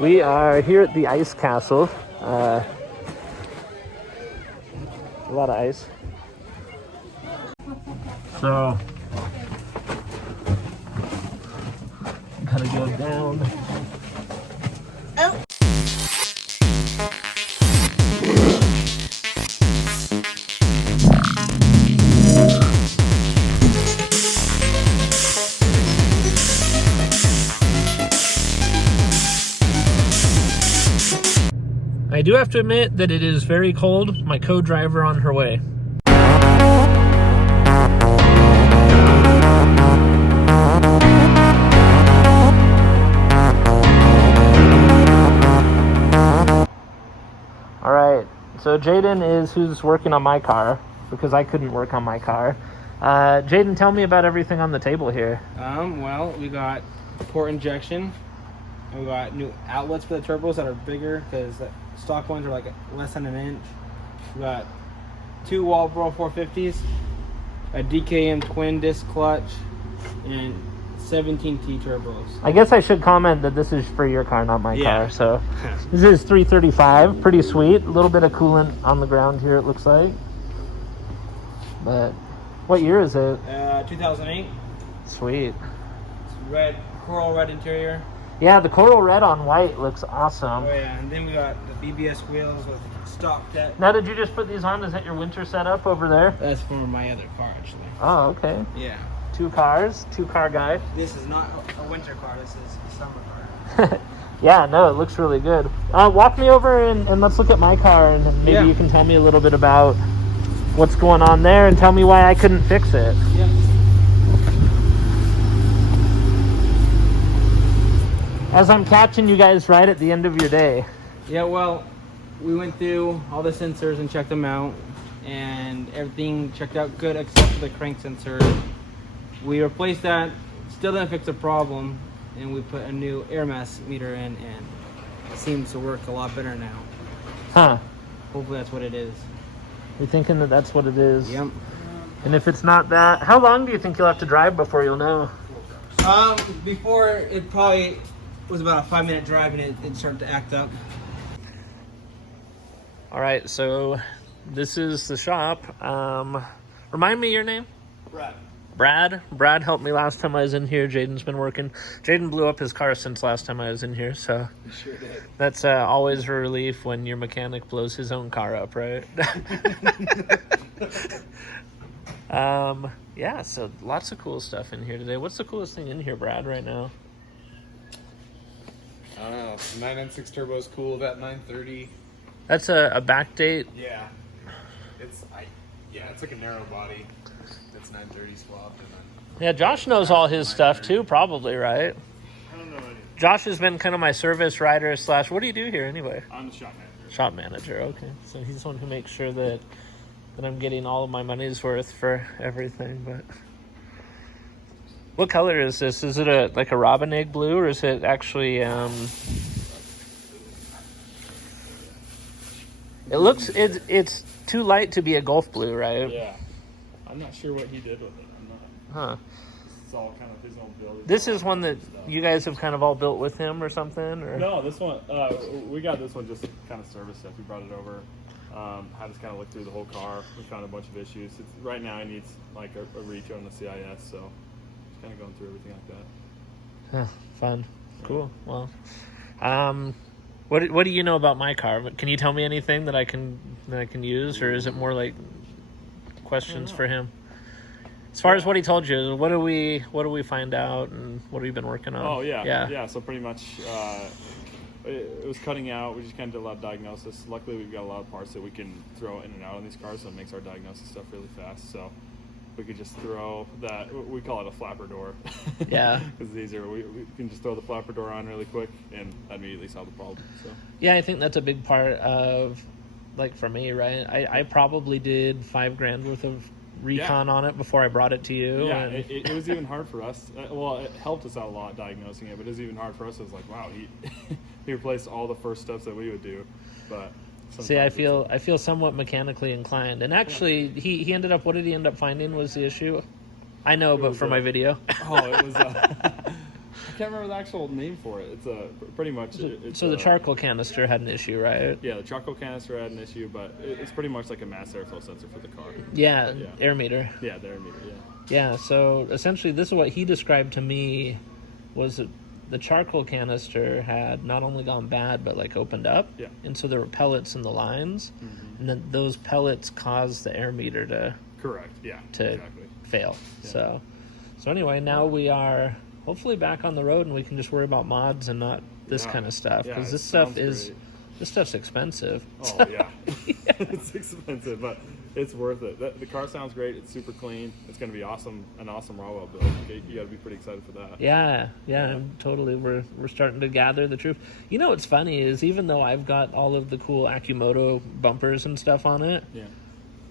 We are here at the ice castle. A lot of ice. So, gotta go down. Oh. I do have to admit that it is very cold. My co-driver on her way. All right, so Jaden is who's working on my car because I couldn't work on my car. Jaden, tell me about everything on the table here. Well, we got port injection, and we got new outlets for the turbos that are bigger because the stock ones are like less than an inch. We got 2 Walbro 450s, a DKM twin disc clutch, and 17T turbos. I guess I should comment that this is for your car, not my car. So this is 335, pretty sweet. A little bit of coolant on the ground here, it looks like. But what year is it? 2008. Sweet. It's red, coral red interior. Yeah, the coral red on white looks awesome. Oh yeah, and then we got the BBS wheels with stock deck. Now, did you just put these on? Is that your winter setup over there? That's for my other car, actually. Oh, okay. Yeah. 2 cars, 2-car guy. This is not a winter car, this is a summer car. Yeah, no, it looks really good. Walk me over and let's look at my car, and maybe you can tell me a little bit about what's going on there and tell me why I couldn't fix it. Yeah. As I'm catching you guys right at the end of your day. Yeah, well, we went through all the sensors and checked them out, and everything checked out good except for the crank sensor. We replaced that, still didn't fix the problem, and we put a new air mass meter in, and it seems to work a lot better now. Huh. Hopefully that's what it is. You're thinking that that's what it is? Yep. And if it's not that, how long do you think you'll have to drive before you'll know? Before it probably was about a 5-minute drive, and it started to act up. All right, so this is the shop. Remind me your name? Brad. Brad helped me last time I was in here. Jaden's been working. Jaden blew up his car since last time I was in here, so Sure did. that's always a relief when your mechanic blows his own car up, right? Yeah, so lots of cool stuff in here today. What's the coolest thing in here, Brad, right now? I don't know. 996 turbo is cool. That 930. That's a backdate. Yeah. It's like a narrow body. It's 930 swapped. And then, Yeah, Josh knows all his stuff too, probably, right? I don't know anything. Josh has been kind of my service rider / what do you do here anyway? I'm the shop manager. Shop manager, okay. So he's the one who makes sure that I'm getting all of my money's worth for everything. But what color is this? Is it like a robin egg blue, or is it actually it looks it's too light to be a Gulf blue, right? Yeah. I'm not sure what he did with it. Huh. It's all kind of his own build. This is one that you guys have kind of all built with him or something, or No, this one, we got this one just kind of service stuff. We brought it over. Had us kind of look through the whole car. We found a bunch of issues. Right now, it needs like a reach on the CIS, so just kind of going through everything like that. Huh, fun. Cool. Well, what do you know about my car? Can you tell me anything that I can use, or is it more like questions for him? As far as what he told you, what do we find out, and what have you been working on? Oh yeah. So pretty much, it was cutting out. We just kind of did a lot of diagnosis. Luckily, we've got a lot of parts that we can throw in and out on these cars, so it makes our diagnosis stuff really fast. So we could just throw that. We call it a flapper door. Yeah. Because it's easier. We can just throw the flapper door on really quick and immediately solve the problem. So. Yeah, I think that's a big part of, like, for me, right? I probably did $5,000 worth of recon on it before I brought it to you. Yeah, and it was even hard for us. Well, it helped us out a lot diagnosing it, but it was even hard for us. It was like, wow, he replaced all the first steps that we would do. But see, I feel somewhat mechanically inclined. And actually, he ended up, what did he end up finding was the issue? I know, but for my video. Oh, it was I can't remember the actual name for it. It's pretty much. So the charcoal canister had an issue, right? Yeah, the charcoal canister had an issue, but it's pretty much like a mass airflow sensor for the car. Yeah, air meter. Yeah, the air meter. Yeah. Yeah. So essentially, this is what he described to me was that the charcoal canister had not only gone bad but like opened up. Yeah. And so there were pellets in the lines, and then those pellets caused the air meter to Correct. Yeah. to exactly. fail. Yeah. So anyway, now we are hopefully back on the road and we can just worry about mods and not this kind of stuff, because this stuff's expensive. Oh yeah. It's expensive, but it's worth it. The car sounds great. It's super clean. It's going to be awesome, an awesome Rowell build. You got to be pretty excited for that. Yeah, totally. We're starting to gather the truth. You know what's funny is even though I've got all of the cool Akimoto bumpers and stuff on it, Yeah.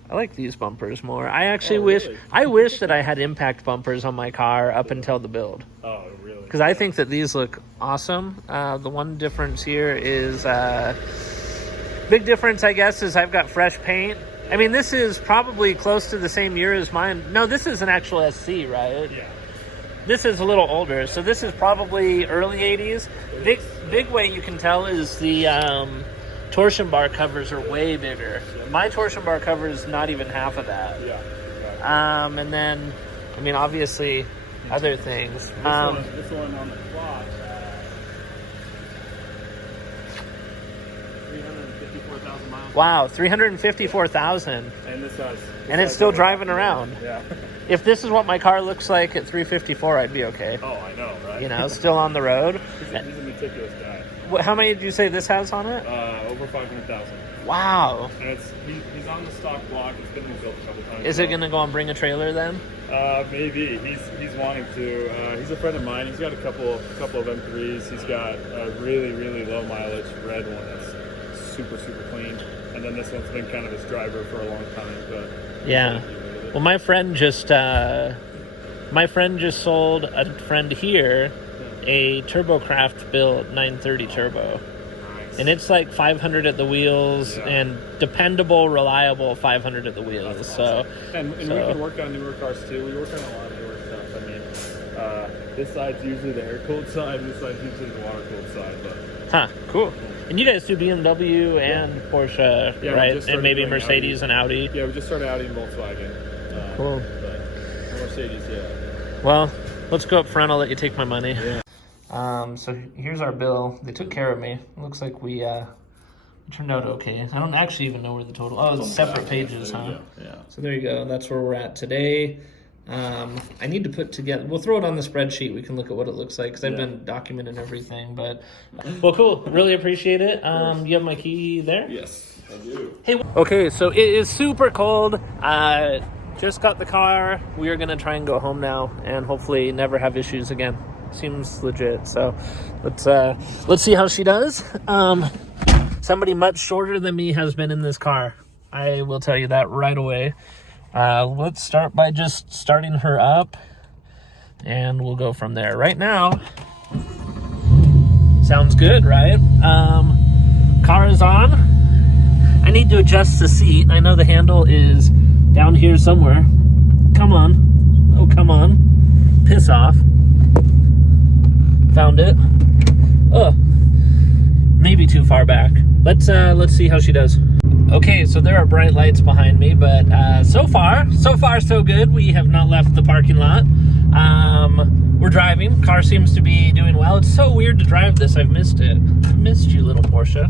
I like these bumpers more. I actually wish that I had impact bumpers on my car up until the build. Oh, really? Because I think that these look awesome. The one difference here is, big difference, I guess, is I've got fresh paint. I mean, this is probably close to the same year as mine. No, this is an actual SC, right? Yeah. This is a little older, so this is probably early 80s. Big way you can tell is the torsion bar covers are way bigger. My torsion bar cover is not even half of that. Yeah. And then, I mean, obviously, other things. This one on the clock, 354,000 miles. Wow, 354,000. And this has. And it's still driving around. Yeah. If this is what my car looks like at 354, I'd be okay. Oh, I know, right? You know, still on the road. He's a meticulous guy. How many did you say this has on it? Over 500,000. Wow. And he's on the stock block. It's been rebuilt a couple times. Is it going to go and bring a trailer then? Maybe. He's wanting to. He's a friend of mine. He's got a couple of M3s. He's got a really, really low mileage red one that's super, super clean. And then this one's been kind of his driver for a long time. But yeah. Well, my friend just sold a friend here a TurboCraft built 930 turbo. Nice. And it's like 500 at the wheels and dependable, reliable 500 at the wheels. That's So, awesome. And we can work on newer cars too. We work on a lot of newer stuff. I mean, this side's usually the air-cooled side, and this side's usually the water-cooled side. But cool. And you guys do BMW and Porsche, right? And maybe Mercedes and Audi. Yeah, we just started Audi and Volkswagen. Cool. But Mercedes, yeah. Well, let's go up front. I'll let you take my money. Yeah. So here's our bill. They took care of me. It looks like we turned out okay. I don't actually even know where the total... Oh, it's separate pages, huh? Yeah. So there you go. That's where we're at today. I need to put together... We'll throw it on the spreadsheet. We can look at what it looks like because I've been documenting everything. But well, cool. Really appreciate it. You have my key there? Yes, I do. Hey. Okay, so it is super cold. Just got the car. We are going to try and go home now and hopefully never have issues again. Seems legit. So let's see how she does. Somebody much shorter than me has been in this car. I will tell you that right away. Let's start by just starting her up and we'll go from there. Right now, sounds good, right? Car is on. I need to adjust the seat. I know the handle is down here somewhere. Come on. Oh, come on. Piss off. Found it. Oh, maybe too far back. Let's see how she does. Okay, so there are bright lights behind me, but so far so good. We have not left the parking lot. We're driving. Car seems to be doing well. It's so weird to drive this. I've missed it. I missed you, little Porsche.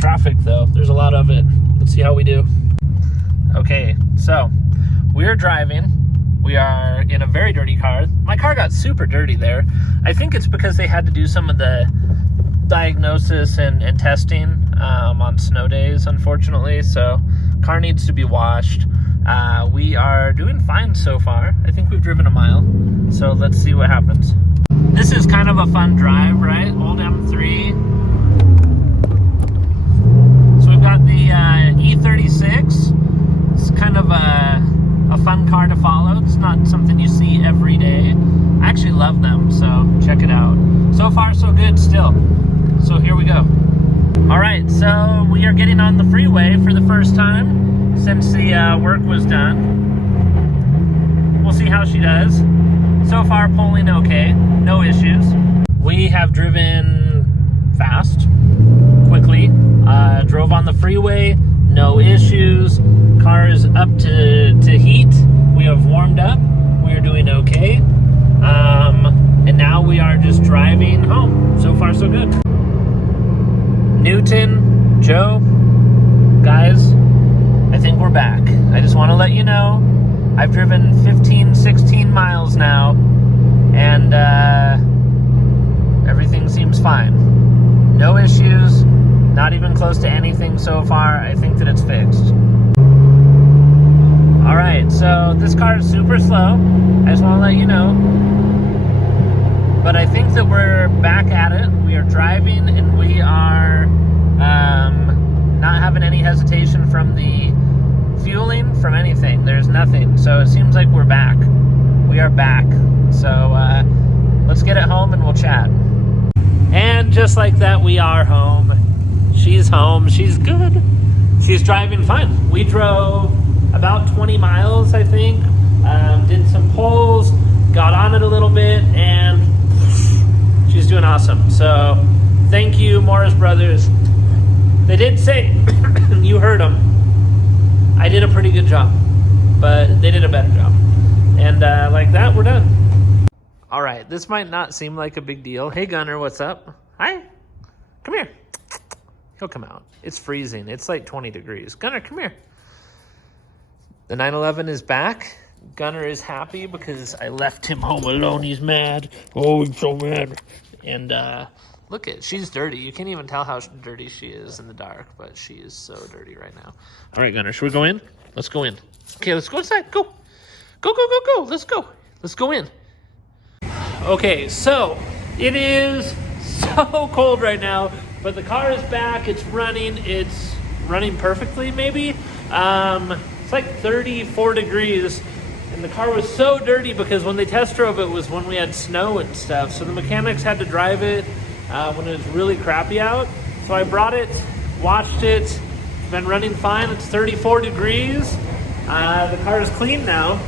Traffic though. There's a lot of it. Let's see how we do. Okay, so we're driving. We are in a very dirty car. My car got super dirty there. I think it's because they had to do some of the diagnosis and testing on snow days, unfortunately. So car needs to be washed. We are doing fine so far. I think we've driven a mile. So let's see what happens. This is kind of a fun drive, right? Old M3. So we've got the E36. It's kind of a fun car to follow. It's not something you see every day. I actually love them, so check it out. So far, so good still. So here we go. All right, so we are getting on the freeway for the first time since the work was done. We'll see how she does. So far, polling okay. No issues. We have driven fast, quickly. Drove on the freeway. No issues. Car is up to heat. We have warmed up. We are doing okay. And now we are just driving home. So far, so good. Newton, Joe, guys, I think we're back. I just want to let you know, I've driven 15, 16 miles now, and everything seems fine. No issues, not even close to anything so far. I think that it's fixed. All right, so this car is super slow. I just want to let you know. But I think that we're back at it. We are driving, and we are not having any hesitation from the fueling, from anything. There's nothing. So it seems like we're back. We are back. So let's get it home and we'll chat. And just like that, we are home. She's home. She's good. She's driving fine. We drove about 20 miles, I think. Did some pulls, got on it a little bit, and she's doing awesome. So thank you, Morris Brothers. They did say, you heard them, I did a pretty good job, but they did a better job. And like that, we're done. All right, this might not seem like a big deal. Hey, Gunner, what's up? Hi, come here. He'll come out. It's freezing. It's like 20 degrees. Gunner, come here. The 911 is back. Gunner is happy because I left him home alone. He's mad. Oh, he's so mad. And look she's dirty. You can't even tell how dirty she is in the dark, but she is so dirty right now. All right, Gunner, should we go in? Let's go in. Okay, let's go inside. Go. Go, go, go, go. Let's go. Let's go in. Okay, so it is so cold right now, but the car is back. It's running. It's running perfectly, maybe. It's like 34 degrees. And the car was so dirty because when they test drove it was when we had snow and stuff. So the mechanics had to drive it when it was really crappy out. So I brought it, watched it. It's been running fine. It's 34 degrees. The car is clean now.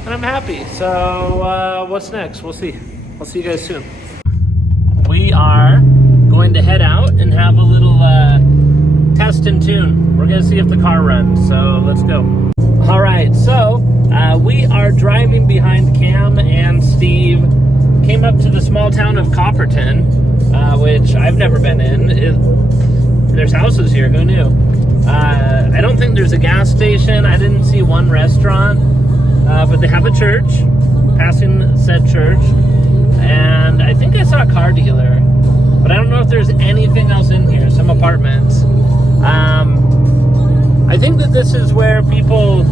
And I'm happy. So what's next? We'll see. I'll see you guys soon. We are going to head out and have a little test and tune. We're going to see if the car runs. So let's go. All right, so we are driving behind Cam and Steve. Came up to the small town of Copperton, which I've never been in. There's houses here, who knew? I don't think there's a gas station. I didn't see one restaurant, but they have a church, passing said church. And I think I saw a car dealer, but I don't know if there's anything else in here, some apartments. I think that this is where people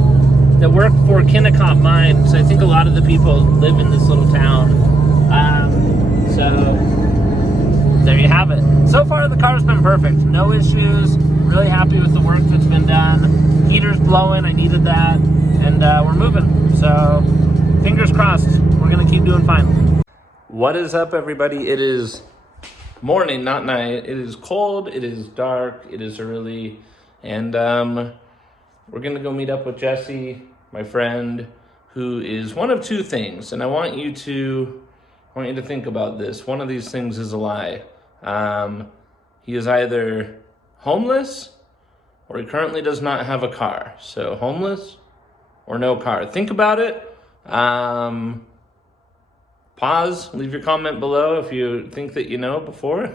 that work for Kennecott Mines, I think a lot of the people live in this little town. So there you have it. So far the car's been perfect. No issues. Really happy with the work that's been done. Heater's blowing. I needed that. And we're moving. So fingers crossed. We're going to keep doing fine. What is up, everybody? It is morning, not night. It is cold. It is dark. It is early. And we're going to go meet up with Jesse, my friend, who is one of two things. And I want you to think about this. One of these things is a lie. He is either homeless or he currently does not have a car. So homeless or no car. Think about it. Pause. Leave your comment below if you think that you know before.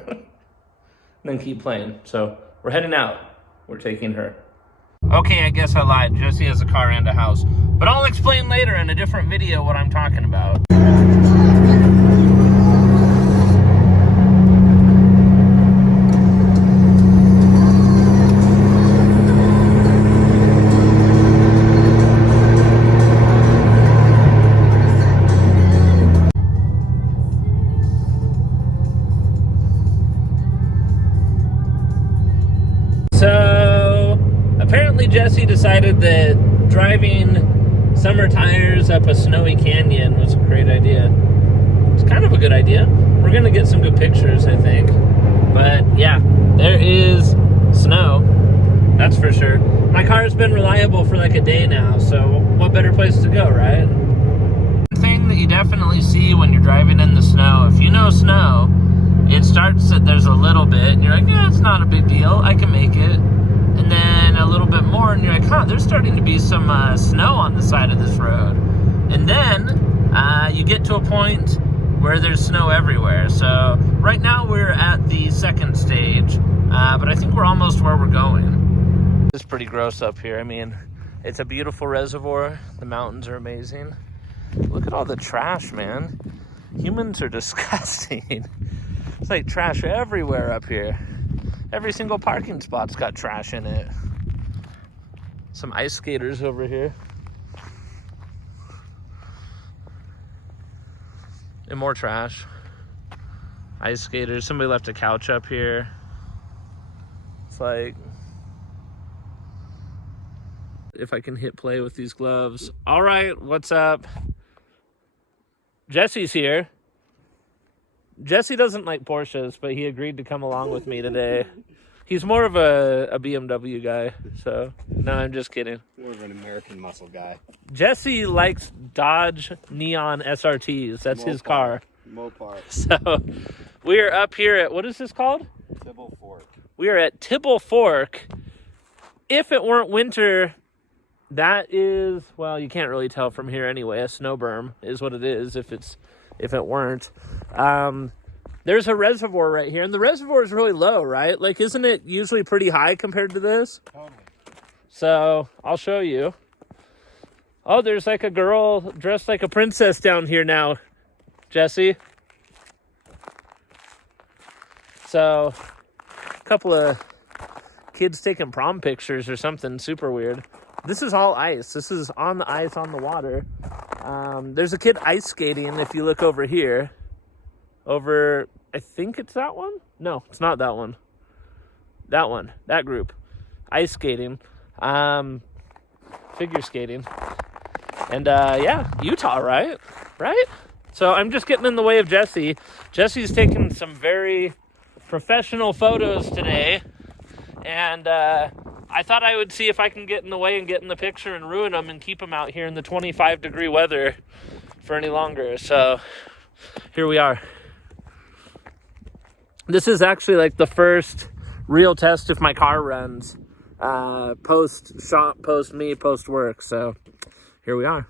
Then keep playing. So we're heading out. We're taking her. Okay, I guess I lied. Jesse has a car and a house. But I'll explain later in a different video what I'm talking about. Jesse decided that driving summer tires up a snowy canyon was a great idea. It's kind of a good idea. We're going to get some good pictures, I think. But yeah, there is snow. That's for sure. My car has been reliable for like a day now, so what better place to go, right? Thing that you definitely see when you're driving in the snow. If you know snow, it starts that there's a little bit, and you're like, yeah, it's not a big deal. I can make it. And then a little bit more, and you're like, huh, there's starting to be some snow on the side of this road. And then you get to a point where there's snow everywhere. So right now we're at the second stage, but I think we're almost where we're going. It's pretty gross up here. I mean, it's a beautiful reservoir. The mountains are amazing. Look at all the trash, man. Humans are disgusting. It's like trash everywhere up here. Every single parking spot's got trash in it. Some ice skaters over here. And more trash. Ice skaters. Somebody left a couch up here. It's like, if I can hit play with these gloves. All right, what's up? Jesse's here. Jesse doesn't like Porsches, but he agreed to come along with me today. He's more of a BMW guy, so no, I'm just kidding. More of an American muscle guy. Jesse likes Dodge Neon SRTs. That's his car. Mopar. So we are up here at, what is this called? Tibble Fork. We are at Tibble Fork. If it weren't winter, that is, well, you can't really tell from here anyway. A snow berm is what it is if it weren't. There's a reservoir right here, and the reservoir is really low, right? Like, isn't it usually pretty high compared to this? Totally. So I'll show you. Oh, there's like a girl dressed like a princess down here now, Jesse. So a couple of kids taking prom pictures or something super weird. This is all ice. This is on the ice, on the water. There's a kid ice skating if you look over here. Over, I think it's that one? No, it's not that one. That one, that group. Ice skating. Figure skating. And yeah, Utah, right? Right? So I'm just getting in the way of Jesse. Jesse's taking some very professional photos today. And I thought I would see if I can get in the way and get in the picture and ruin them and keep them out here in the 25-degree weather for any longer. So here we are. This is actually like the first real test if my car runs. Post shop, post me, post work. So here we are.